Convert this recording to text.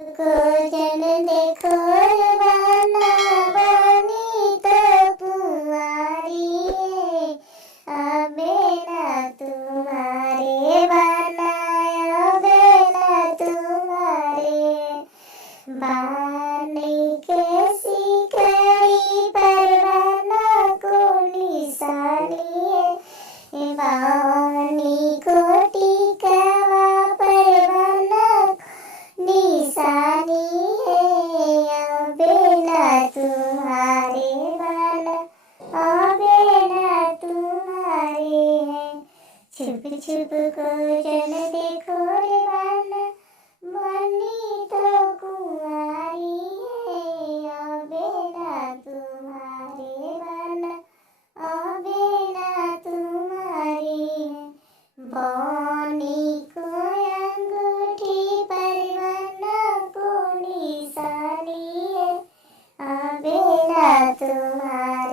को जन देखो रवाना बनी तो कुंवारी है, अबे ना तुम्हारे बना, अबे ना तुम्हारे बानी कैसी कड़ी परवाना को निशानी है, बानी को टिकावा परवाना निशानी है, अबे ना तुम्हारे बना, अबे ना तुम्हारे है। छुप छुप को जन देखो रे बना बनी तो कुंवारी है, अबे ना तुम्हारे बना, अबे ना तुम्हारी है। बानी को अंगूठी परवाना को निशानी है, अबे ना तुम्हारे